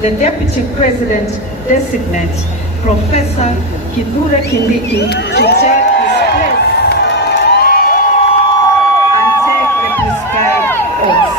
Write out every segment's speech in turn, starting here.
the Deputy President Designate, Professor Kithure Kindiki, to take his place and take the prescribed oaths.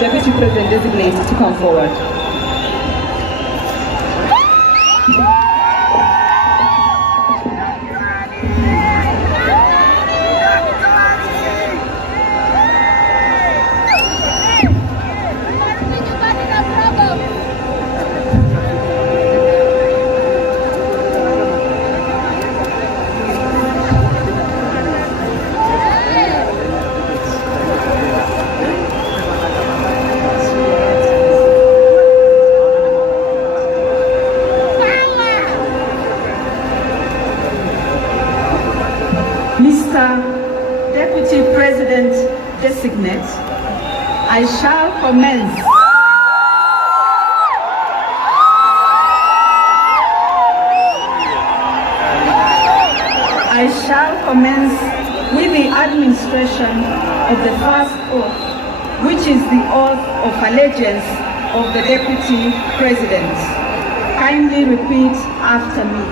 Deputy President Designate to come forward. Deputy President Designate, I shall commence with the administration of the first oath, which is the oath of allegiance of the Deputy President. Kindly repeat after me.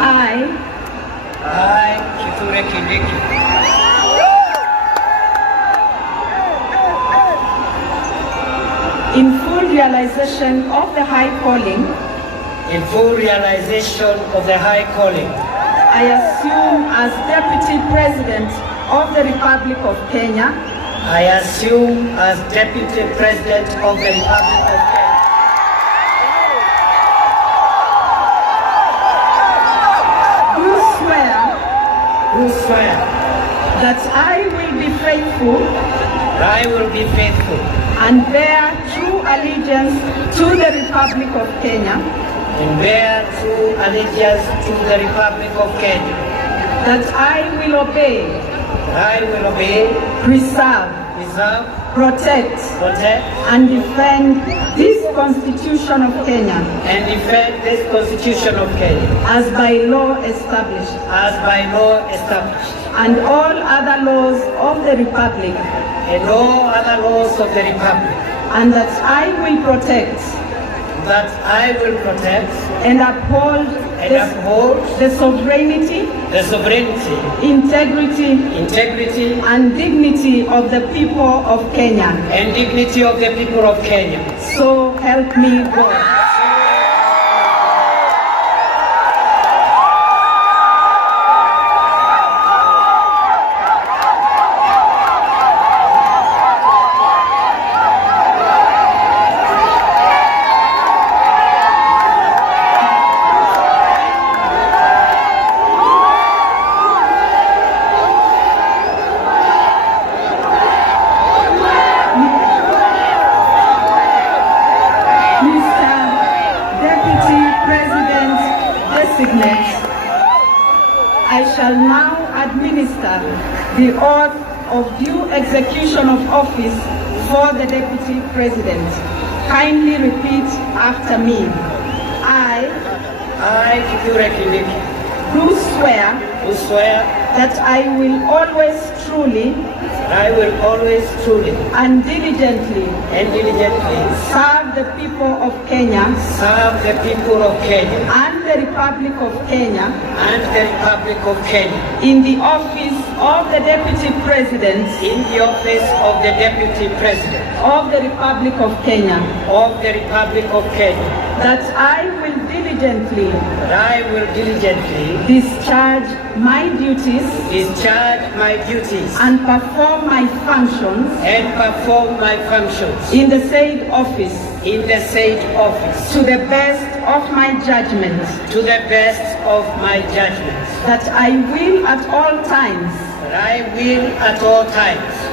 I, Kithure Kindiki, in full realization of the high calling, I assume as Deputy President of the Republic of Kenya, do swear that I will be faithful and bear true allegiance to the Republic of Kenya, that I will obey, preserve, protect, and defend this Constitution of Kenya, as by law established, and all other laws of the Republic, and that I will protect, and uphold the sovereignty, integrity, and dignity of the people of Kenya. So help me God. I shall now administer the oath of due execution of office for the Deputy President. Kindly repeat after me. I, Kithure Kindiki, do swear that I will always truly and diligently serve the people of Kenya and the Republic of Kenya in the office of the Deputy President of the Republic of Kenya, that I will diligently diligently discharge my duties and perform my functions in the said office to the best of my judgment, that I will at all times,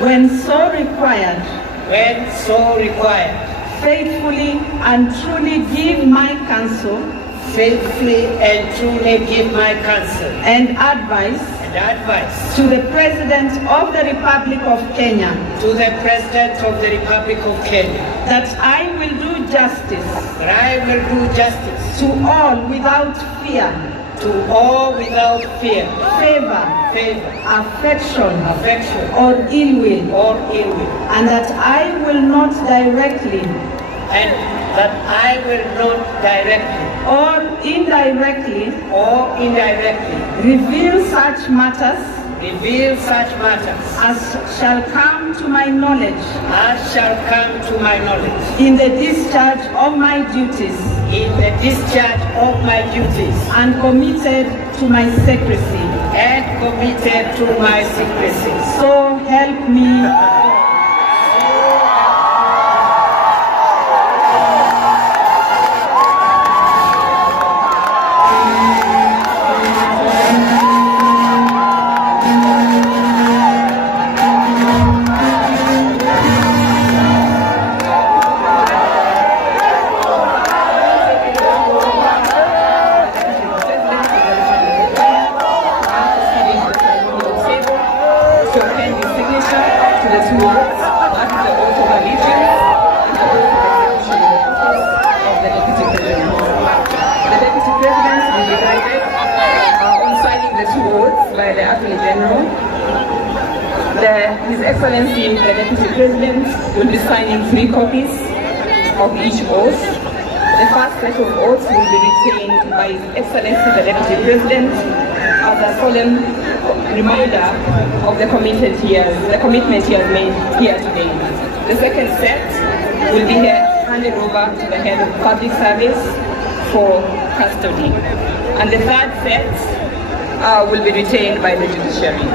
when so required, faithfully and truly give my counsel and advice to the President of the Republic of Kenya, that I will do justice to all without fear, favor, affection, or ill will, and that I will not directly or indirectly reveal such matters as shall come to my knowledge in the discharge of my duties and committed to my secrecy. So help me. His Excellency, the Deputy President, will be signing 3 copies of each oath. The first set of oaths will be retained by His Excellency, the Deputy President, as a solemn reminder of the commitment he has made here today. The second set will be handed over to the head of public service for custody. And the third set will be retained by the judiciary.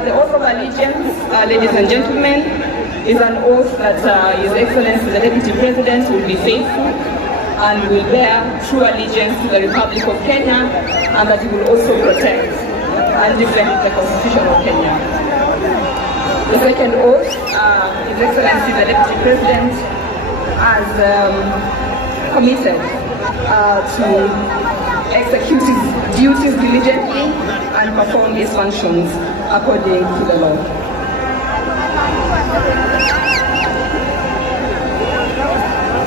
The oath of allegiance, ladies and gentlemen, is an oath that His Excellency the Deputy President will be faithful and will bear true allegiance to the Republic of Kenya, and that he will also protect and defend the Constitution of Kenya. The second oath, His Excellency the Deputy President has committed to execute his duties diligently and perform his functions according to the law.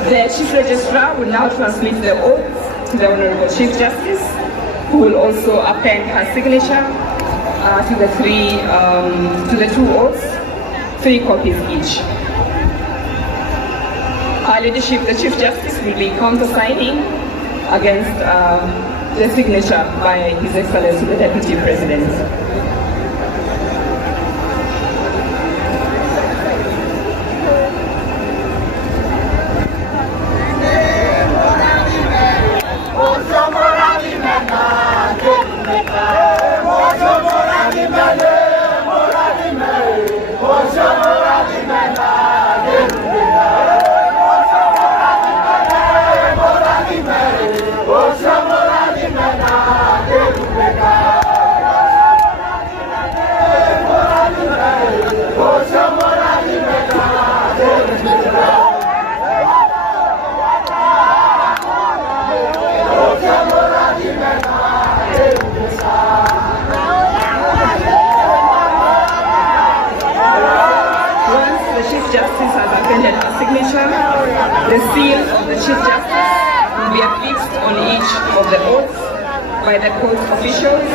The Chief Registrar will now transmit the oath to the Honorable Chief Justice, who will also append her signature to the 2 oaths, 3 copies each. Our leadership, the Chief Justice, will be countersigning against the signature by His Excellency the Deputy President. The seal of the Chief Justice will be affixed on each of the oaths by the court officials.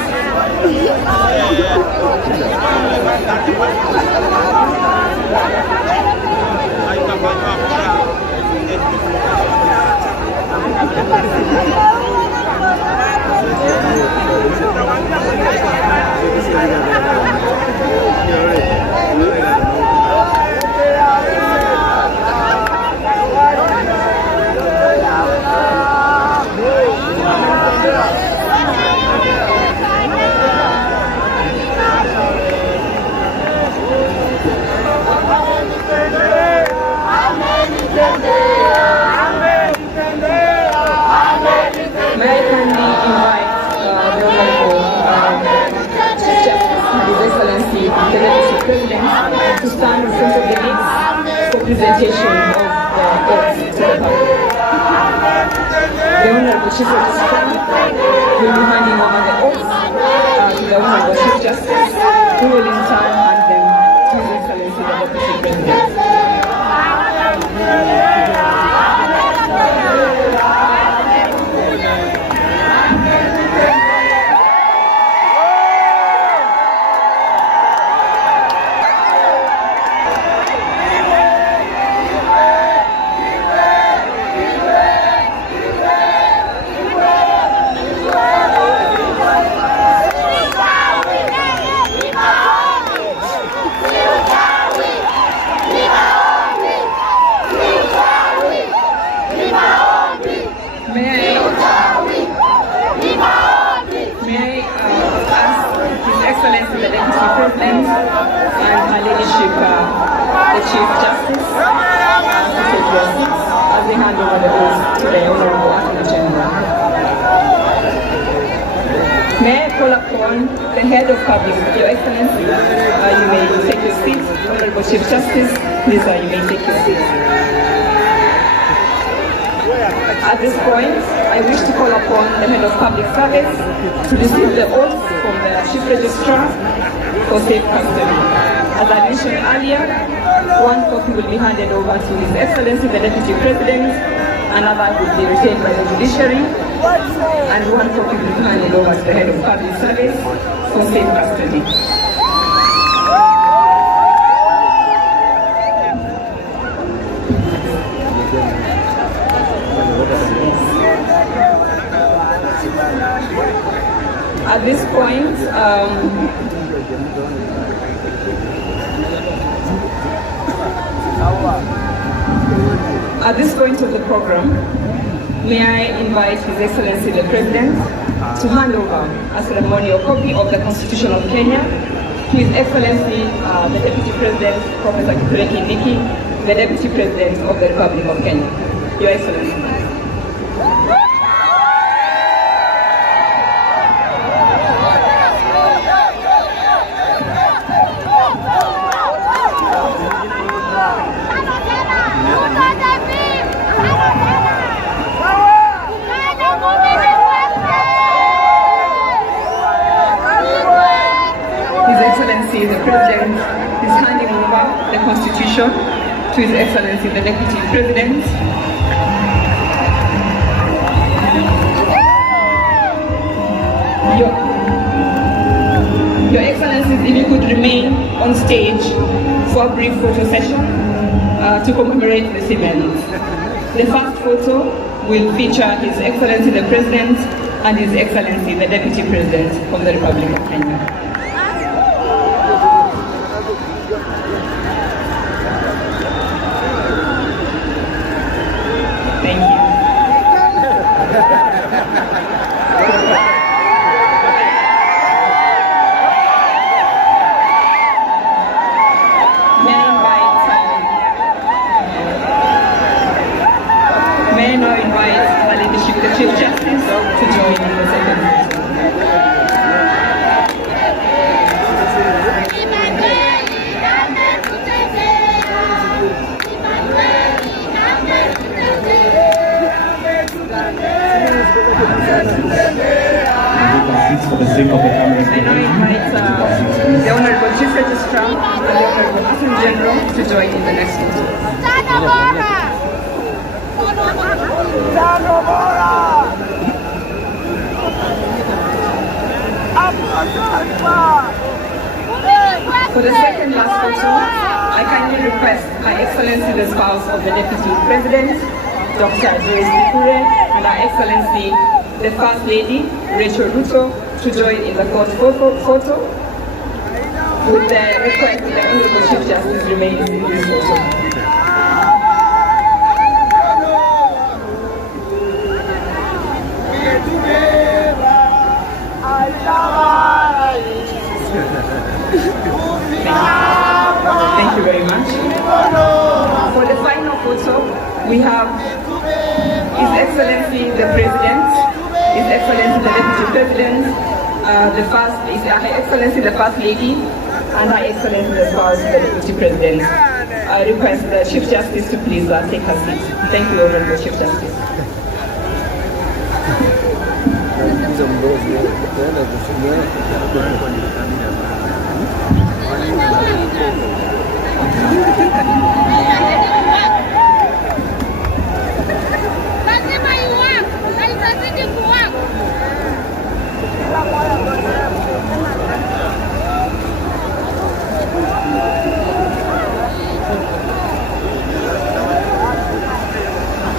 presentation of the oath to the public. The Honorable Chief Registrar will be handing over the oath to the Honorable Chief Justice, who will in turn hand them to His Excellency the Deputy President. May I call upon the head of public, Your Excellency, you may take your seat. Honorable Chief Justice, please, you may take your seat. At this point, I wish to call upon the head of public service to receive the oath from the Chief Registrar for safe custody. As I mentioned earlier, one copy will be handed over to His Excellency the Deputy President, another will be retained by the judiciary, and one copy will be handed over to the head of public service for safe custody. At this point, of the program, may I invite His Excellency the President to hand over a ceremonial copy of the Constitution of Kenya to His Excellency the Deputy President, Professor Kindiki, the Deputy President of the Republic of Kenya. Your Excellency. The President is handing over the Constitution to His Excellency the Deputy President. Your Excellencies, if you could remain on stage for a brief photo session to commemorate this event. The first photo will feature His Excellency the President and His Excellency the Deputy President of the Republic of Kenya. May I now invite the leadership, the Chief Justice, to join in the second photo. I now invite the Honorable Chief Registrar and the Honorable Attorney General to join in the next photo. For the second last photo, I kindly request Her Excellency the spouse of the Deputy President, Dr. and Her Excellency the First Lady, Rachel Ruto, to join in the court photo, with the request that the Honorable Chief Justice remains in this photo. Thank you very much. For the final photo, we have His Excellency the President, His Excellency the Deputy President, Her Excellency the First Lady, and Her Excellency the spouse of the Deputy President. I request the Chief Justice to please take her seat. Thank you, Honorable Chief Justice.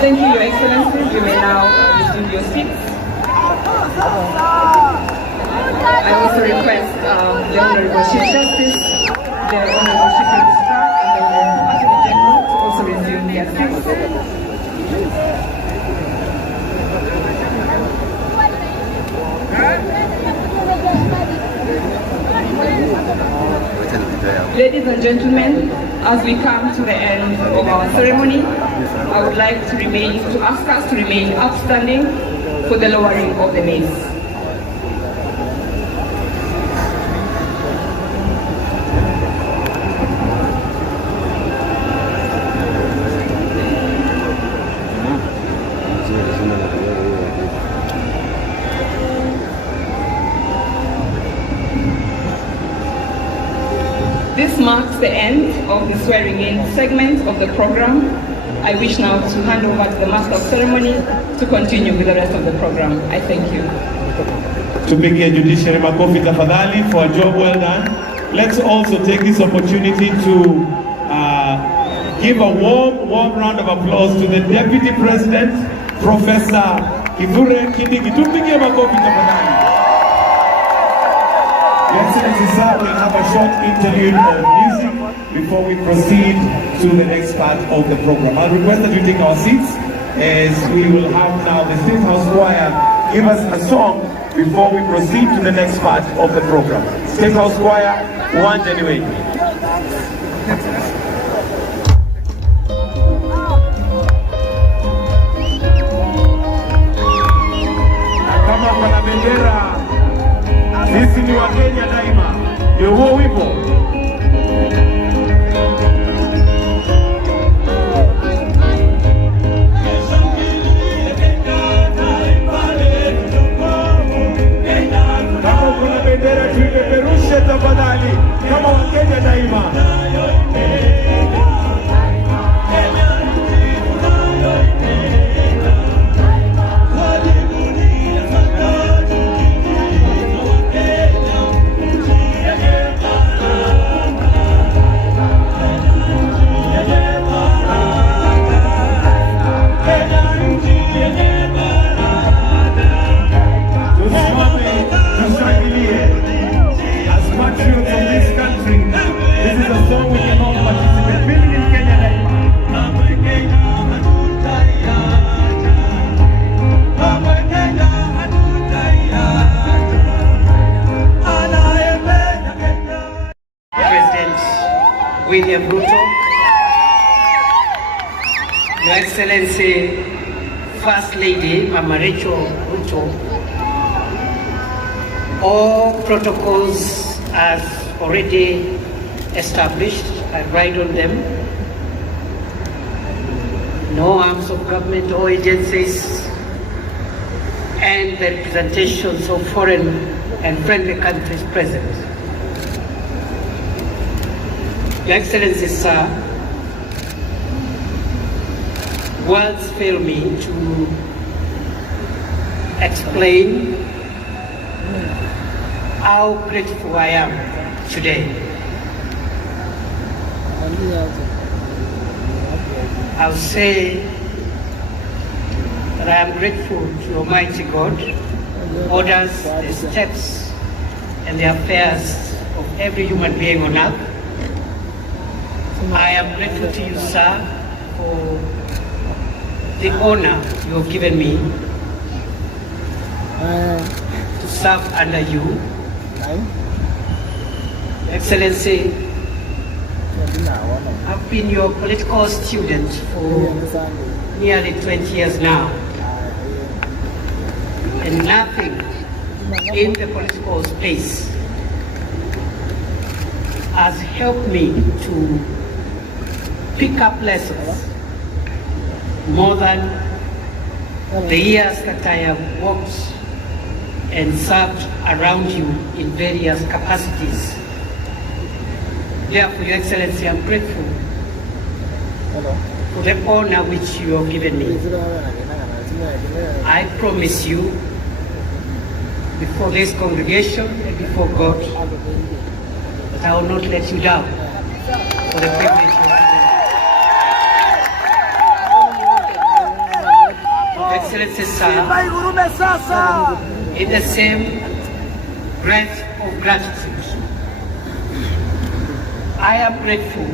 Thank you, Your Excellencies. You may now resume your seats. I also request the Honorable Chief Justice, the Honorable Chief Registrar, and the Honorable Attorney General to also resume their seats. Ladies and gentlemen, as we come to the end of our ceremony, I would like to ask us to remain upstanding for the lowering of the mace. This marks the end of the swearing-in segment of the program. I wish now to hand over to the Master of Ceremony to continue with the rest of the program. I thank you. Tupigie judiciary makofi tafadhali for a job well done. Let's also take this opportunity to give a warm round of applause to the Deputy President, Professor Kindiki. Tupigie makofi tafadhali. Excellency, sir, we'll have a short interlude of music before we proceed to the next part of the program. I'll request that you take our seats as we will have now the State House Choir give us a song before we proceed to the next part of the program. State House Choir, one anyway. Kama kuna bendera, sisi ni Wakenya daima. Ndio huo wimbo. Kama kuna bendera tuipeperushe tafadhali, kama Wakenya daima. Ruto, Your Excellency First Lady Mama Rachel Ruto, all protocols as already established, I ride on them. No arms of government or agencies and the representations of foreign and friendly countries present. Your Excellency, sir, words fail me to explain how grateful I am today. I'll say that I am grateful to Almighty God who orders the steps and the affairs of every human being on earth. I am grateful to you, sir, for the honor you have given me to serve under you. Excellency, I've been your political student for nearly 20 years now, and nothing in the political space has helped me to pick up lessons more than the years that I have worked and served around you in various capacities. Therefore, Your Excellency, I'm grateful for the honor which you have given me. I promise you, before this congregation and before God, that I will not let you down for the privilege you have given me. Excellency, sir, in the same breath of gratitude, I am grateful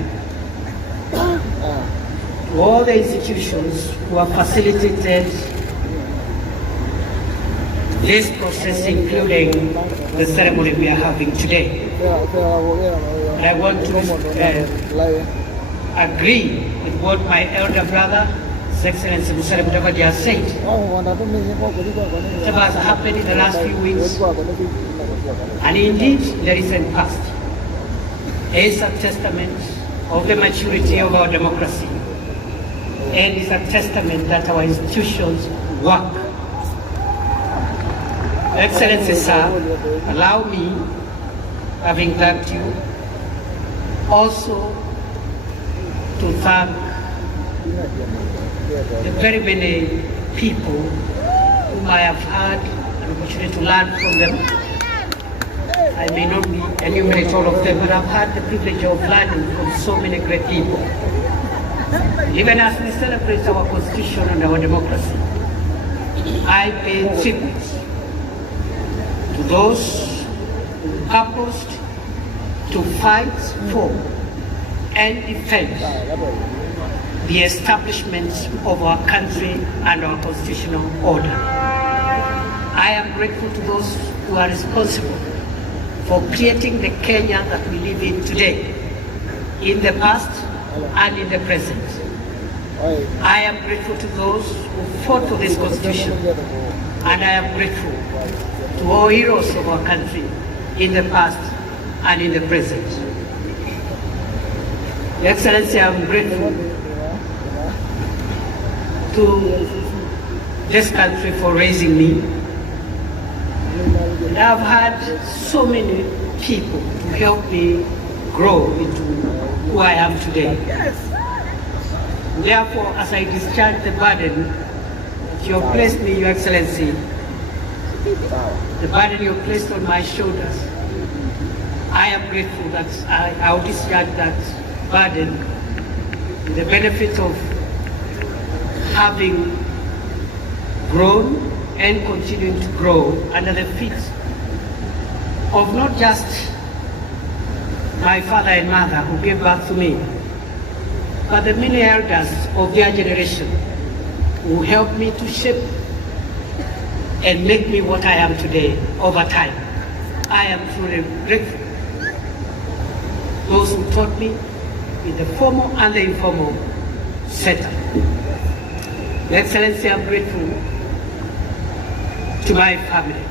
to all the institutions who have facilitated this process, including the ceremony we are having today. I want to agree with what my elder brother, His Excellency Niarimwathikagira, has said. Whatever has happened in the last few weeks, and indeed in the recent past, is a testament of the maturity of our democracy, and is a testament that our institutions work. Excellency, sir, allow me, having thanked you, also to thank the very many people whom I have had an opportunity to learn from them. I may not enumerate all of them, but I've had the privilege of learning from so many great people. Even as we celebrate our constitution and our democracy, I pay tribute to those who purposed to fight for and defend the establishment of our country and our constitutional order. I am grateful to those who are responsible for creating the Kenya that we live in today, in the past and in the present. I am grateful to those who fought for this constitution, and I am grateful to all heroes of our country in the past and in the present. Your Excellency, I am grateful to this country for raising me. And I've had so many people to help me grow into who I am today. Therefore, as I discharge the burden that you have placed me, Your Excellency, the burden you have placed on my shoulders, I am grateful that I will discharge that burden with the benefit of having grown and continuing to grow under the feet of not just my father and mother who gave birth to me, but the many elders of their generation who helped me to shape and make me what I am today over time. I am truly grateful. Those who taught me in the formal and the informal setting. Your Excellency, I am grateful to my family.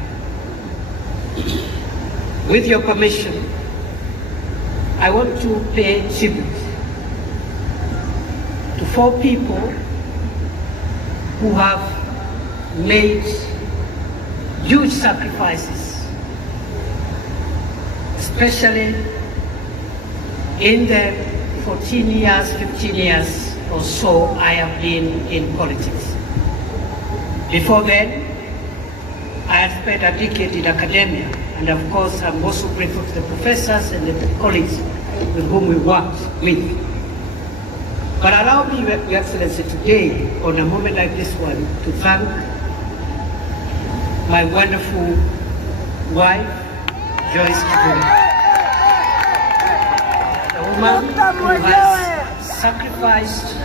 With your permission, I want to pay tribute to 4 people who have made huge sacrifices, especially in the 14 years, 15 years or so I have been in politics. Before then, I have spent a decade in academia, and of course I'm also grateful to the professors and the colleagues with whom we worked with. But allow me, Your Excellency, today, on a moment like this one, to thank my wonderful wife, Joyce Kibuna, a woman who has sacrificed,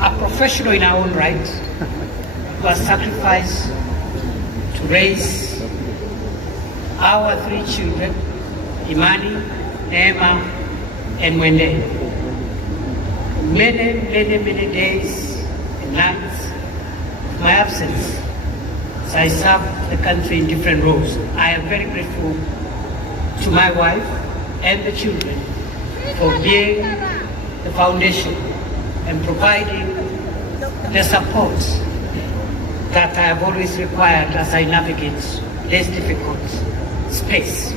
a professional in her own right, who has sacrificed to raise our 3 children, Imani, Neema, and Mwende. Many days and nights of my absence, as I served the country in different roles. I am very grateful to my wife and the children for being the foundation and providing the support that I have always required as I navigate this difficult space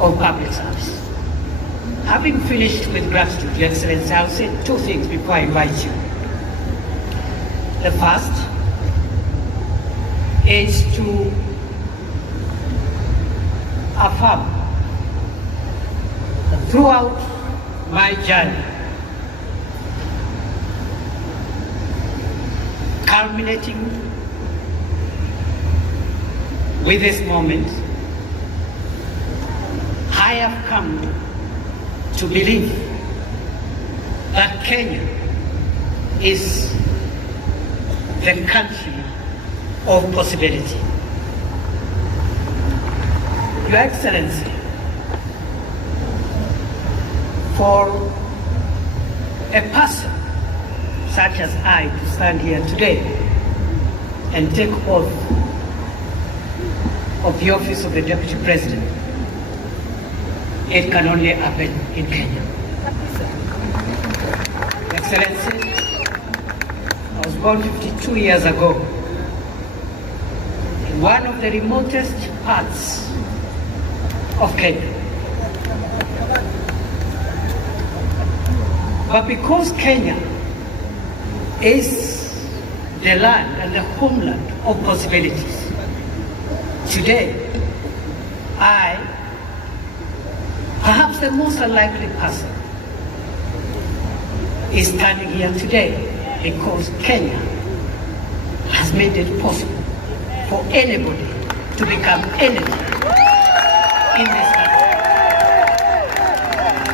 of public service. Having finished with gratitude, Your Excellency, I'll say two things before I invite you. The first is to affirm that throughout my journey, culminating with this moment, I have come to believe that Kenya is the country of possibility. Your Excellency, for a person such as I to stand here today and take oath of the office of the Deputy President, it can only happen in Kenya. Excellency, I was born 52 years ago in one of the remotest parts of Kenya. But because Kenya is the land and the homeland of possibilities, today I, perhaps the most unlikely person, is standing here today because Kenya has made it possible for anybody to become anything in this country.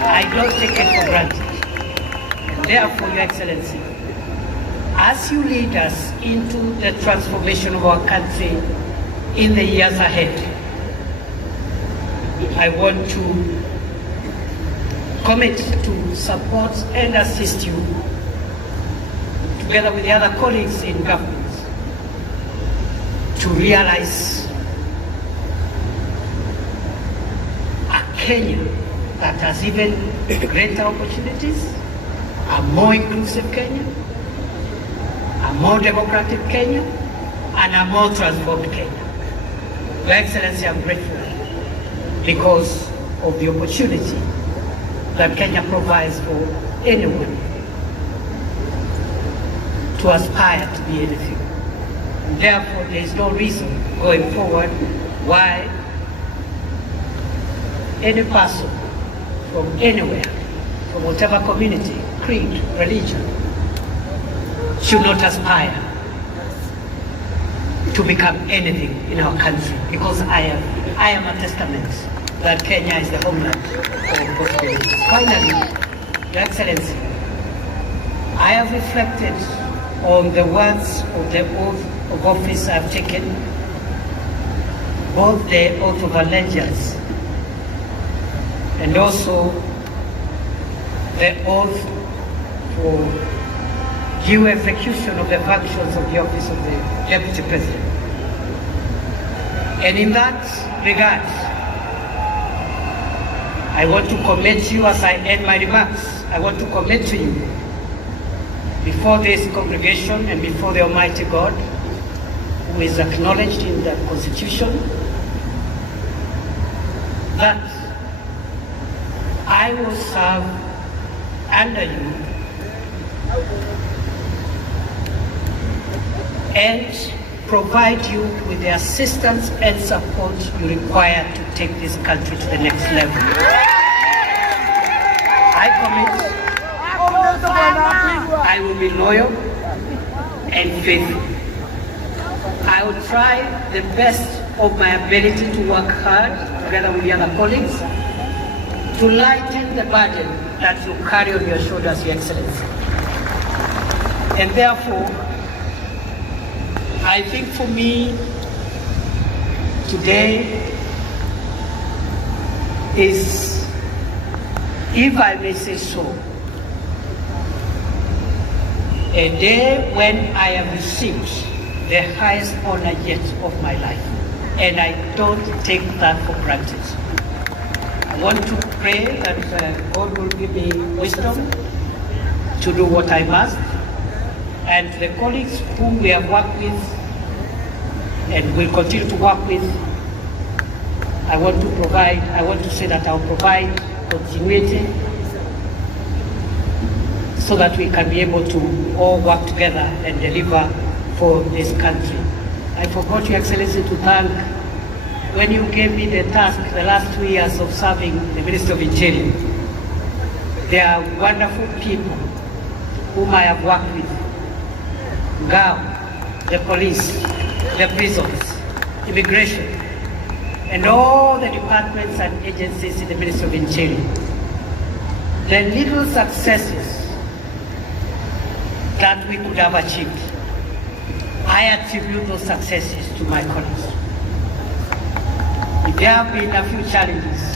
I don't take it for granted. And therefore, Your Excellency, as you lead us into the transformation of our country in the years ahead, I want to commit to support and assist you, together with the other colleagues in government, to realize a Kenya that has even greater opportunities, a more inclusive Kenya, a more democratic Kenya, and a more transformed Kenya. Your Excellency, I'm grateful because of the opportunity that Kenya provides for anyone to aspire to be anything. And therefore, there is no reason going forward why any person from anywhere, from whatever community, creed, religion, should not aspire to become anything in our country, because I am a testament that Kenya is the homeland of possibilities. Finally, Your Excellency, I have reflected on the words of the oath of office I've taken, both the oath of allegiance and also the oath for due execution of the functions of the office of the Deputy President. And in that regard, I want to commit you as I end my remarks. I want to commit to you before this congregation and before the Almighty God, who is acknowledged in the Constitution, that I will serve under you and provide you with the assistance and support you require to take this country to the next level. I commit I will be loyal and faithful. I will try the best of my ability to work hard together with the other colleagues to lighten the burden that you carry on your shoulders, Your Excellency. And therefore, I think for me, today is, if I may say so, a day when I have received the highest honor yet of my life. And I don't take that for granted. I want to pray that God will give me wisdom to do what I must. And the colleagues whom we have worked with and will continue to work with, I want to say that I'll provide continuity so that we can be able to all work together and deliver for this country. I forgot, Your Excellency, to thank, when you gave me the task the last 2 years of serving the Ministry of Interior. They are wonderful people whom I have worked with. GAO, the police, the prisons, immigration, and all the departments and agencies in the Ministry of Interior. The little successes that we could have achieved, I attribute those successes to my colleagues. If there have been a few challenges,